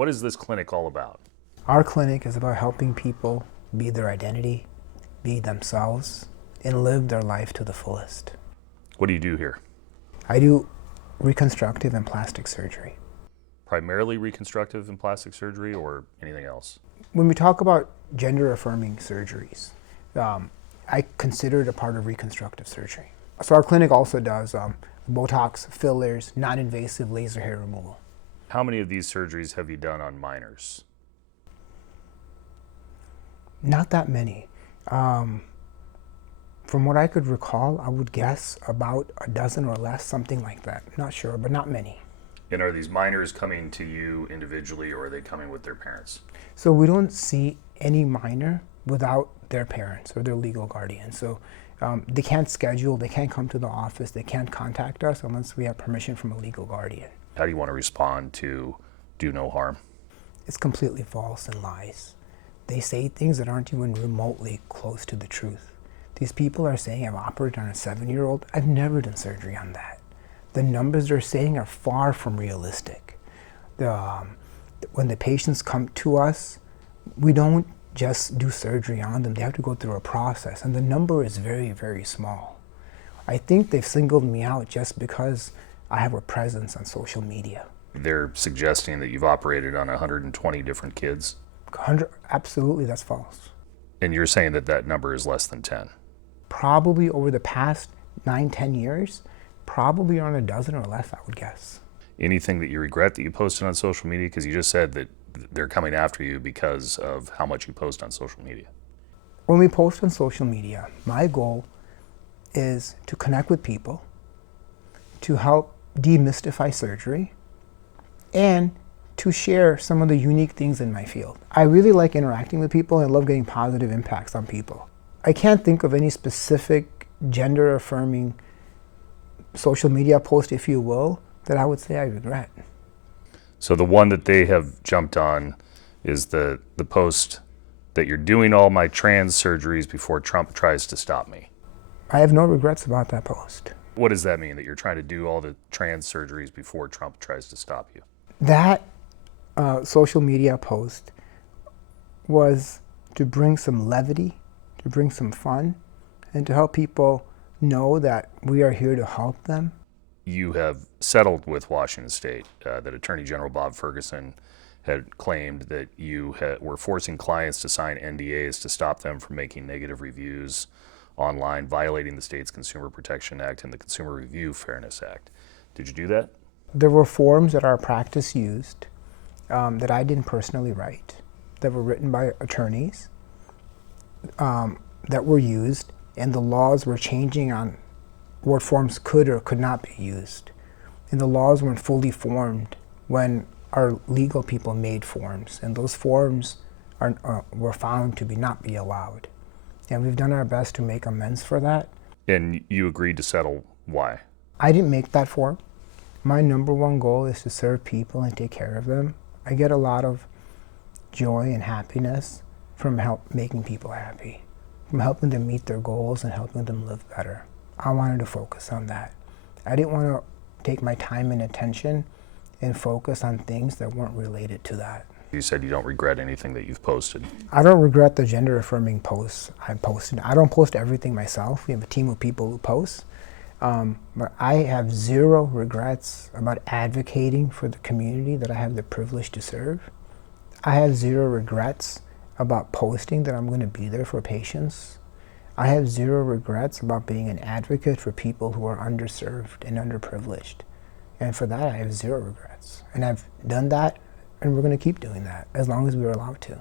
What is this clinic all about? Our clinic is about helping people be their identity, be themselves, and live their life to the fullest. What do you do here? I do reconstructive and plastic surgery. Primarily reconstructive and plastic surgery or anything else? When we talk about gender-affirming surgeries, I consider it a part of reconstructive surgery. So our clinic also does Botox, fillers, non-invasive laser hair removal. How many of these surgeries have you done on minors? Not that many. From what I could recall, I would guess about a dozen or less, something like that. Not sure, but not many. And are these minors coming to you individually or are they coming with their parents? So we don't see any minor without their parents or their legal guardian. So they can't schedule, they can't come to the office, they can't contact us unless we have permission from a legal guardian. How do you want to respond to do no harm? It's completely false and lies. They say things that aren't even remotely close to the truth. These people are saying I've operated on a 7-year-old. I've never done surgery on that. The numbers they're saying are far from realistic. When the patients come to us, we don't just do surgery on them. They have to go through a process, and the number is very, very small. I think they've singled me out just because I have a presence on social media. They're suggesting that you've operated on 120 different kids? Absolutely, that's false. And you're saying that that number is less than 10? Probably over the past 9-10 years, probably around a dozen or less, I would guess. Anything that you regret that you posted on social media? Because you just said that they're coming after you because of how much you post on social media. When we post on social media, my goal is to connect with people, to help demystify surgery, and to share some of the unique things in my field. I really like interacting with people and love getting positive impacts on people. I can't think of any specific gender-affirming social media post, if you will, that I would say I regret. So the one that they have jumped on is the post that you're doing all my trans surgeries before Trump tries to stop me. I have no regrets about that post. What does that mean, that you're trying to do all the trans surgeries before Trump tries to stop you? That social media post was to bring some levity, to bring some fun, and to help people know that we are here to help them. You have settled with Washington State, that Attorney General Bob Ferguson had claimed that you were forcing clients to sign NDAs to stop them from making negative reviews online, violating the state's Consumer Protection Act and the Consumer Review Fairness Act. Did you do that? There were forms that our practice used that I didn't personally write, that were written by attorneys, that were used, and the laws were changing on what forms could or could not be used. And the laws weren't fully formed when our legal people made forms, and those forms were found to not be allowed. And we've done our best to make amends for that. And you agreed to settle. Why? I didn't make that form. My number one goal is to serve people and take care of them. I get a lot of joy and happiness from making people happy, from helping them meet their goals and helping them live better. I wanted to focus on that. I didn't want to take my time and attention and focus on things that weren't related to that. You said you don't regret anything that you've posted. I don't regret the gender-affirming posts I posted. I don't post everything myself. We have a team of people who post. But I have zero regrets about advocating for the community that I have the privilege to serve. I have zero regrets about posting that I'm going to be there for patients. I have zero regrets about being an advocate for people who are underserved and underprivileged. And for that, I have zero regrets. And I've done that, and we're going to keep doing that as long as we're allowed to.